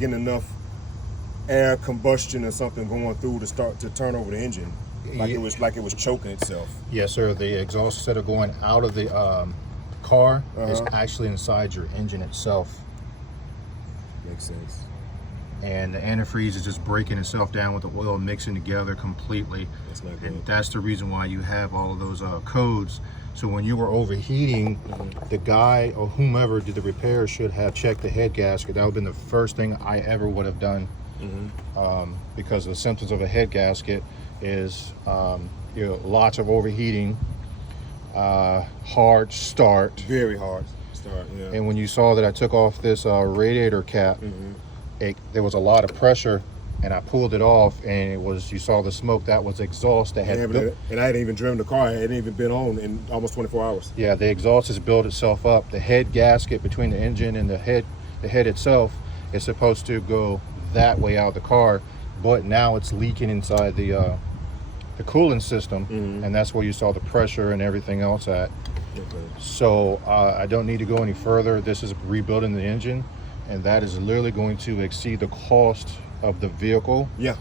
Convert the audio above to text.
getting enough air combustion or something going through to start to turn over the engine, like it was choking itself. Yes, sir. The exhaust, instead of going out of the car, is actually inside your engine itself. Makes sense. And the antifreeze is just breaking itself down with the oil, mixing together completely. That's not good. And that's the reason why you have all of those codes. So when you were overheating, the guy or whomever did the repair should have checked the head gasket. That would have been the first thing I ever would have done. Because the symptoms of a head gasket is lots of overheating, hard start. Very hard start, yeah. And when you saw that I took off this radiator cap, there was a lot of pressure, and I pulled it off, and you saw the smoke. That was exhaust that had and I hadn't even driven the car. It hadn't even been on in almost 24 hours. Yeah, the exhaust has built itself up. The head gasket between the engine and the head itself is supposed to go that way out of the car, but now it's leaking inside the cooling system, and that's where you saw the pressure and everything else at. So I don't need to go any further. This is rebuilding the engine, and that is literally going to exceed the cost of the vehicle. Yeah.